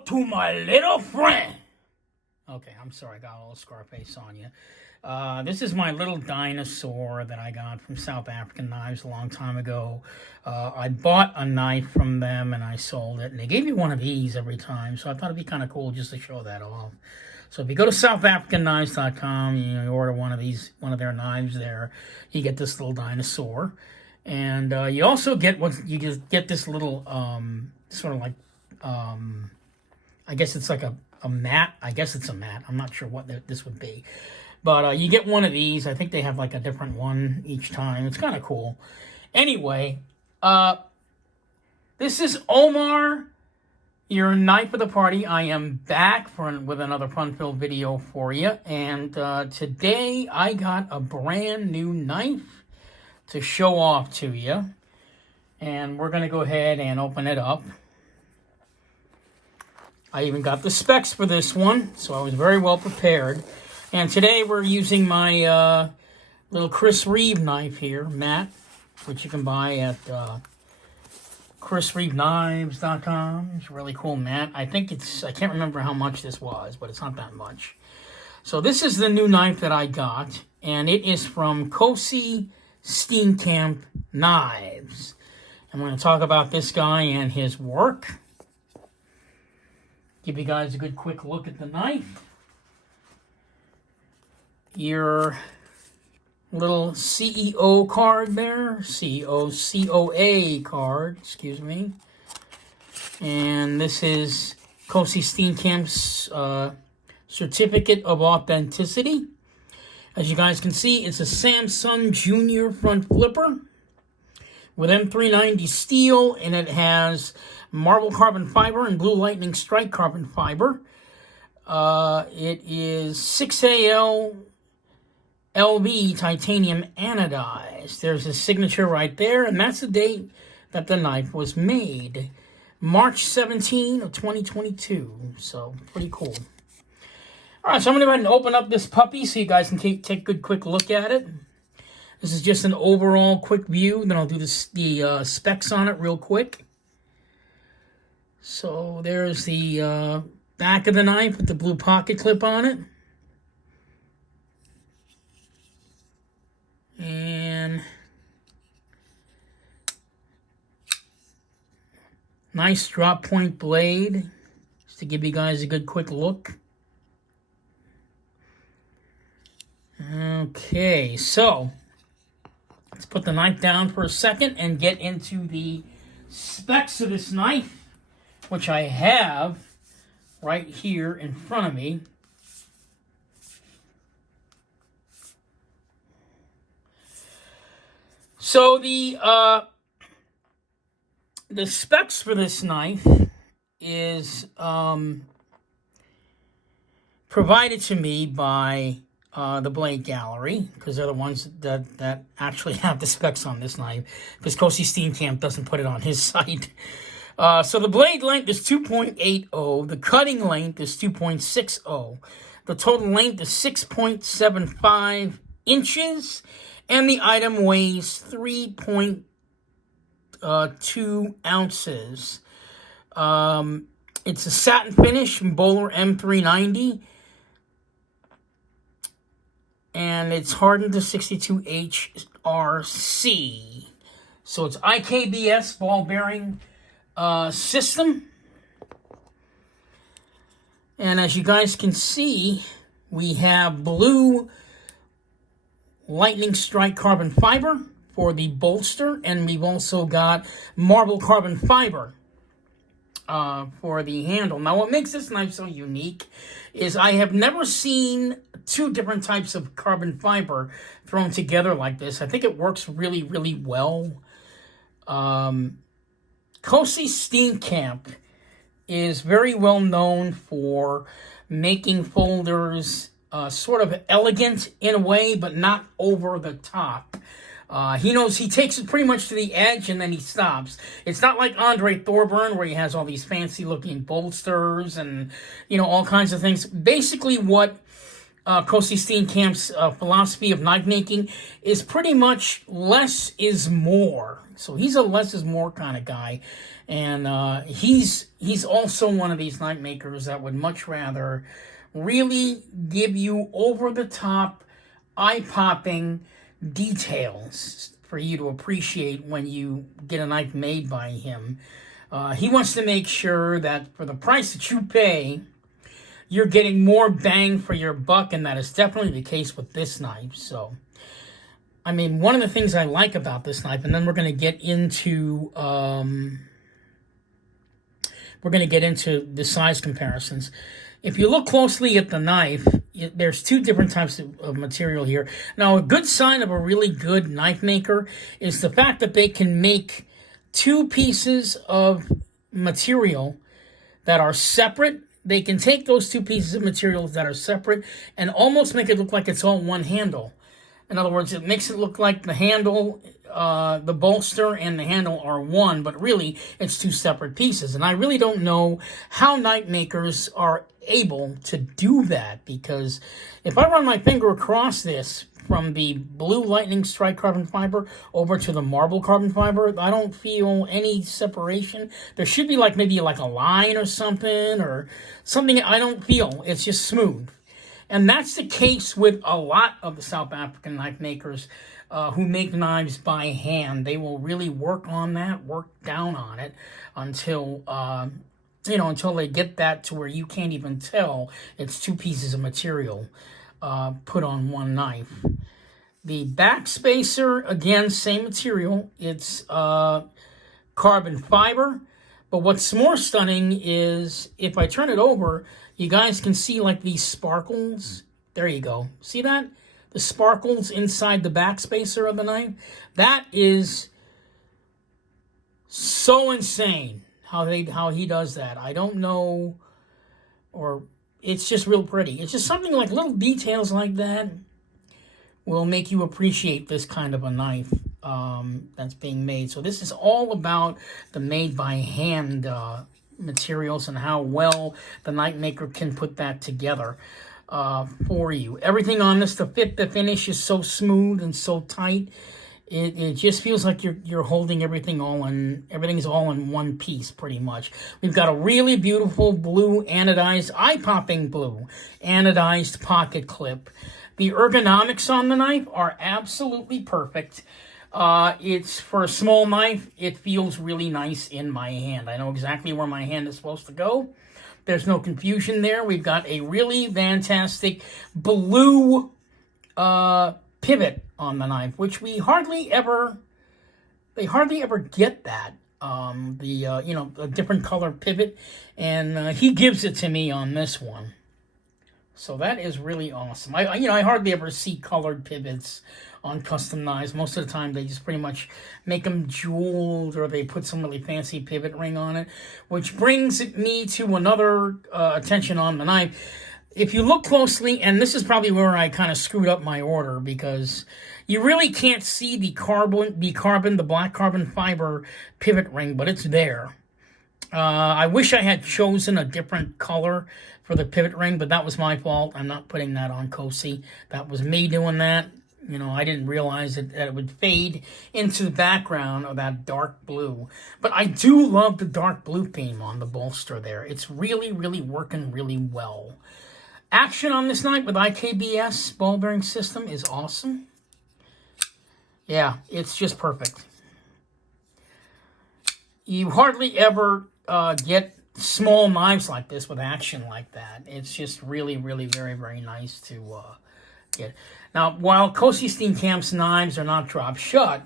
out to my little friend. Okay, I'm sorry, I got a little Scarface on you. This is my little dinosaur that I got from South African Knives a long time ago. I bought a knife from them and I sold it, and they gave me one of these every time, so I thought it'd be kind of cool just to show that off. So if you go to SouthAfricanKnives.com, you order one of their knives there, you get this little dinosaur, and you also get this little sort of like I guess it's like a mat. I guess it's a mat. I'm not sure what this would be. But you get one of these. I think they have like a different one each time. It's kind of cool. Anyway, this is Omar, your knife of the party. I am back with another fun-filled video for you. And today I got a brand new knife to show off to you. And we're going to go ahead and open it up. I even got the specs for this one, so I was very well prepared. And today we're using my little Chris Reeve knife here, matte, which you can buy at chrisreeveknives.com. It's a really cool matte. I can't remember how much this was, but it's not that much. So this is the new knife that I got, and it is from Kosie Steenkamp Knives. I'm going to talk about this guy and his work. Give you guys a good quick look at the knife. Your little CEO card there. COA card, excuse me. And this is Kosie Steenkamp's certificate of authenticity. As you guys can see, it's a Samson Junior front flipper with M390 steel, and it has marble carbon fiber and blue lightning strike carbon fiber. It is 6AL LV titanium anodized. There's a signature right there, and that's the date that the knife was made. March 17 of 2022. So, pretty cool. Alright, so I'm going to go ahead and open up this puppy so you guys can take a good quick look at it. This is just an overall quick view. Then I'll do the specs on it real quick. So there's the back of the knife with the blue pocket clip on it. And nice drop point blade, just to give you guys a good quick look. Okay, so let's put the knife down for a second and get into the specs of this knife, which I have right here in front of me. So the specs for this knife is provided to me by the Blade Gallery, because they're the ones that actually have the specs on this knife, because Kosie Steenkamp doesn't put it on his site. So the blade length is 2.80, the cutting length is 2.60, the total length is 6.75 inches, and the item weighs 3.2 ounces. It's a satin finish from Bowler M390, and it's hardened to 62 HRC. So it's IKBS ball bearing system. And as you guys can see, we have blue lightning strike carbon fiber for the bolster, and we've also got marble carbon fiber for the handle. Now, what makes this knife so unique is I have never seen two different types of carbon fiber thrown together like this. I think it works really, really well. Kosie Steenkamp is very well known for making folders sort of elegant in a way, but not over the top. He takes it pretty much to the edge and then he stops. It's not like Andre Thorburn, where he has all these fancy looking bolsters and, all kinds of things. Basically what Kosie Steenkamp's philosophy of knife making is pretty much less is more. So he's a less is more kind of guy. And he's also one of these knife makers that would much rather really give you over-the-top, eye-popping details for you to appreciate when you get a knife made by him. He wants to make sure that for the price that you pay, you're getting more bang for your buck, and that is definitely the case with this knife. So, I mean, one of the things I like about this knife, and then we're going to get into the size comparisons. If you look closely at the knife, there's two different types of material here. Now, a good sign of a really good knife maker is the fact that they can make two pieces of material that are separate. They can take those two pieces of materials that are separate and almost make it look like it's all one handle. In other words, it makes it look like the handle, the bolster and the handle are one, but really it's two separate pieces. And I really don't know how knife makers are able to do that, because if I run my finger across this from the blue lightning strike carbon fiber over to the marble carbon fiber, I don't feel any separation. There should be maybe a line or something I don't feel. It's just smooth. And that's the case with a lot of the South African knife makers who make knives by hand. They will really work on that, work down on it until until they get that to where you can't even tell it's two pieces of material put on one knife. The back spacer, again, same material. It's carbon fiber. But what's more stunning is if I turn it over, you guys can see these sparkles. There you go. See that? The sparkles inside the back spacer of the knife. That is so insane how he does that. I don't know, or it's just real pretty. It's just something little details like that will make you appreciate this kind of a knife that's being made. So this is all about the made by hand materials and how well the knife maker can put that together for you. Everything on this, the finish is so smooth and so tight. It just feels like you're holding everything's all in one piece pretty much. We've got a really beautiful blue anodized, eye-popping blue anodized pocket clip. The ergonomics on the knife are absolutely perfect. It's for a small knife. It feels really nice in my hand. I know exactly where my hand is supposed to go. There's no confusion there. We've got a really fantastic blue pivot on the knife, which they hardly ever get that. A different color pivot, and he gives it to me on this one. So that is really awesome. I hardly ever see colored pivots on custom knives. Most of the time, they just pretty much make them jeweled, or they put some really fancy pivot ring on it, which brings me to another attention on the knife. If you look closely, and this is probably where I kind of screwed up my order, because you really can't see the black carbon fiber pivot ring, but it's there. I wish I had chosen a different color for the pivot ring, but that was my fault. I'm not putting that on Kosie. That was me doing that. I didn't realize that it would fade into the background of that dark blue. But I do love the dark blue theme on the bolster there. It's really, really working really well. Action on this knife with IKBS ball bearing system is awesome. Yeah, it's just perfect. You hardly ever get small knives like this with action like that. It's just really, really very, very nice to get. Now, while Kosie Steenkamp's knives are not drop shut,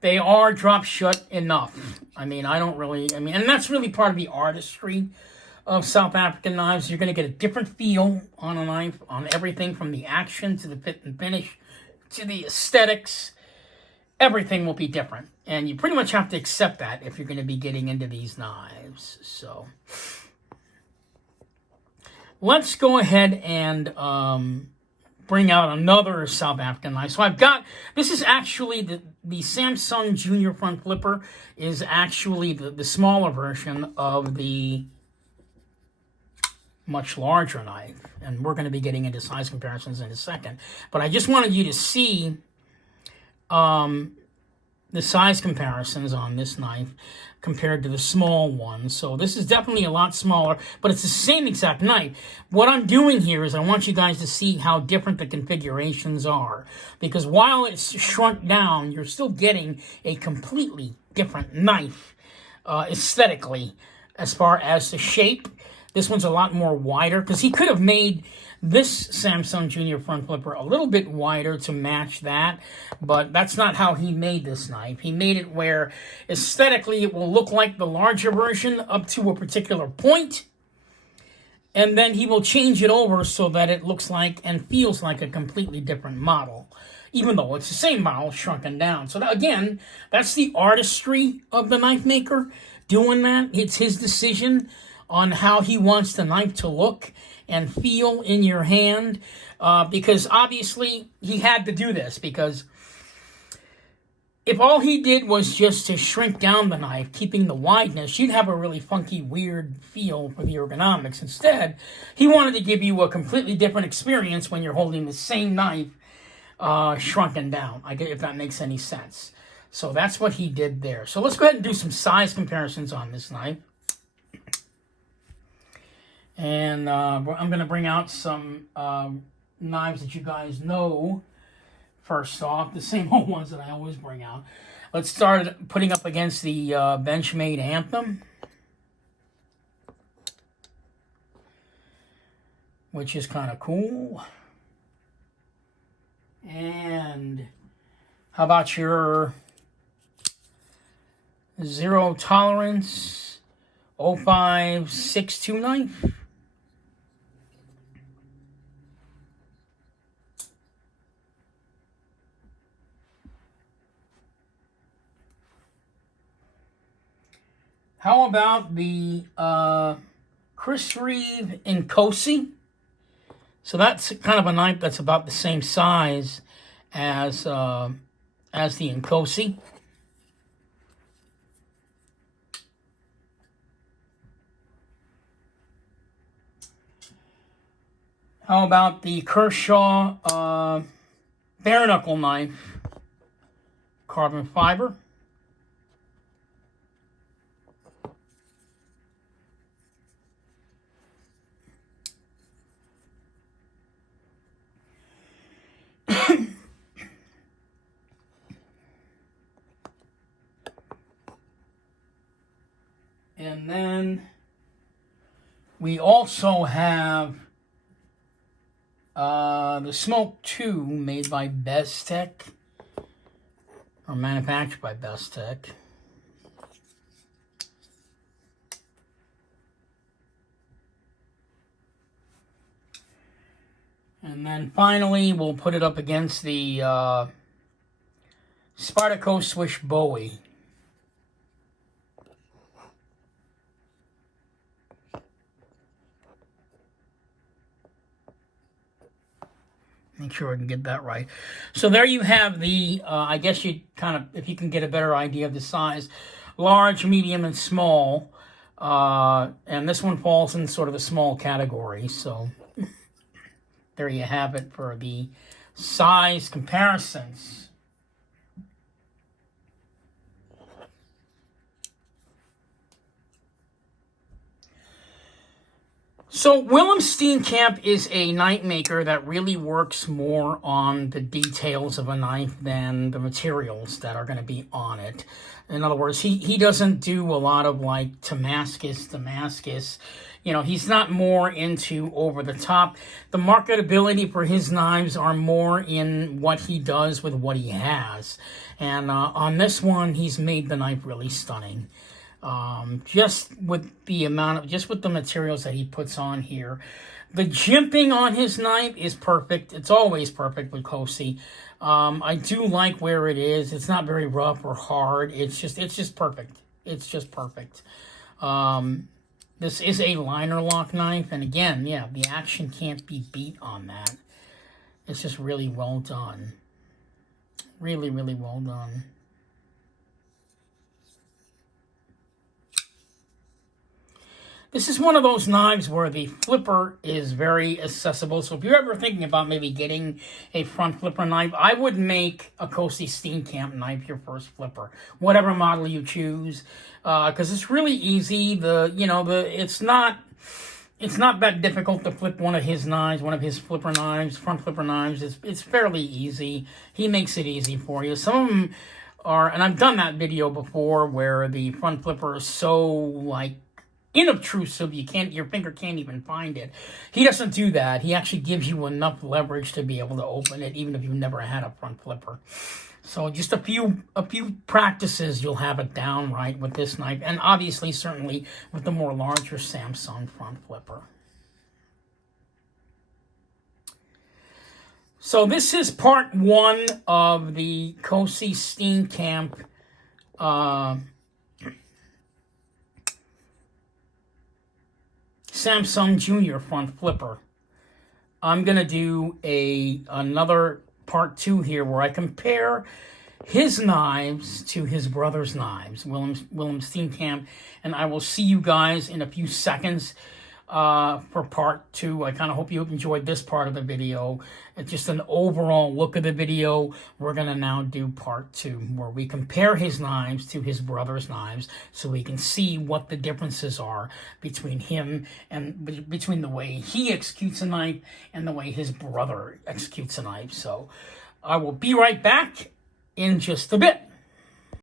they are drop shut enough. And that's really part of the artistry of South African knives. You're going to get a different feel on a knife, on everything from the action to the fit and finish to the aesthetics. Everything will be different. And you pretty much have to accept that if you're going to be getting into these knives. So let's go ahead and bring out another South African knife. So this is actually the Samson Junior front flipper is actually the smaller version of the much larger knife. And we're going to be getting into size comparisons in a second. But I just wanted you to see the size comparisons on this knife compared to the small one. So this is definitely a lot smaller, but it's the same exact knife. What I'm doing here is I want you guys to see how different the configurations are. Because while it's shrunk down, you're still getting a completely different knife aesthetically as far as the shape. This one's a lot more wider because he could have made this Samson Jr. front flipper a little bit wider to match that, but that's not how he made this knife. He made it where aesthetically it will look like the larger version up to a particular point, and then he will change it over so that it looks like and feels like a completely different model, even though it's the same model shrunken down. So that, again, that's the artistry of the knife maker doing that. It's his decision on how he wants the knife to look and feel in your hand, because obviously he had to do this, because if all he did was just to shrink down the knife, keeping the wideness, you'd have a really funky, weird feel for the ergonomics. Instead, he wanted to give you a completely different experience when you're holding the same knife shrunken down, if that makes any sense. So that's what he did there. So let's go ahead and do some size comparisons on this knife. And I'm going to bring out some knives that you guys know first off, the same old ones that I always bring out. Let's start putting up against the Benchmade Anthem, which is kind of cool. And how about your Zero Tolerance 0562 knife? How about the Chris Reeve in Kosie? So that's kind of a knife that's about the same size as the Kosie. How about the Kershaw bare knuckle knife, carbon fiber? And then we also have the Smoke 2 made by Bestech, or manufactured by Bestech. And then finally, we'll put it up against the Spyderco Swish Bowie. Make sure I can get that right. So there you have the, I guess you kind of, if you can get a better idea of the size, large, medium, and small. And this one falls in sort of the small category. So there you have it for the size comparisons. So Willem Steenkamp is a knife maker that really works more on the details of a knife than the materials that are going to be on it. In other words, he doesn't do a lot of like Damascus. You know, he's not more into over the top. The marketability for his knives are more in what he does with what he has. And on this one, he's made the knife really stunning. Just with the materials that he puts on here. The jimping on his knife is perfect. It's always perfect with Kosie. I do like where it is. It's not very rough or hard. It's just perfect. It's just perfect. This is a liner lock knife, and again, yeah, the action can't be beat on that. It's just really well done. Really, really well done. This is one of those knives where the flipper is very accessible. So if you're ever thinking about maybe getting a front flipper knife, I would make a Kosie Steenkamp knife your first flipper, whatever model you choose, because it's really easy. It's not that difficult to flip one of his knives, one of his flipper knives, front flipper knives. It's fairly easy. He makes it easy for you. Some of them are, and I've done that video before, where the front flipper is so like inobtrusive, your finger can't even find it. He doesn't do that. He actually gives you enough leverage to be able to open it, even if you've never had a front flipper. So just a few practices, you'll have it down right with this knife, and obviously, certainly with the more larger Samson front flipper. So this is part 1 of the Kosie Steenkamp Samson Jr. front flipper. I'm going to do another part 2 here where I compare his knives to his brother's knives, Willem Steenkamp, and I will see you guys in a few seconds for part 2. I kind of hope you enjoyed this part of the video. It's just an overall look of the video. We're going to now do part 2, where we compare his knives to his brother's knives, so we can see what the differences are between him and between the way he executes a knife and the way his brother executes a knife. So I will be right back in just a bit.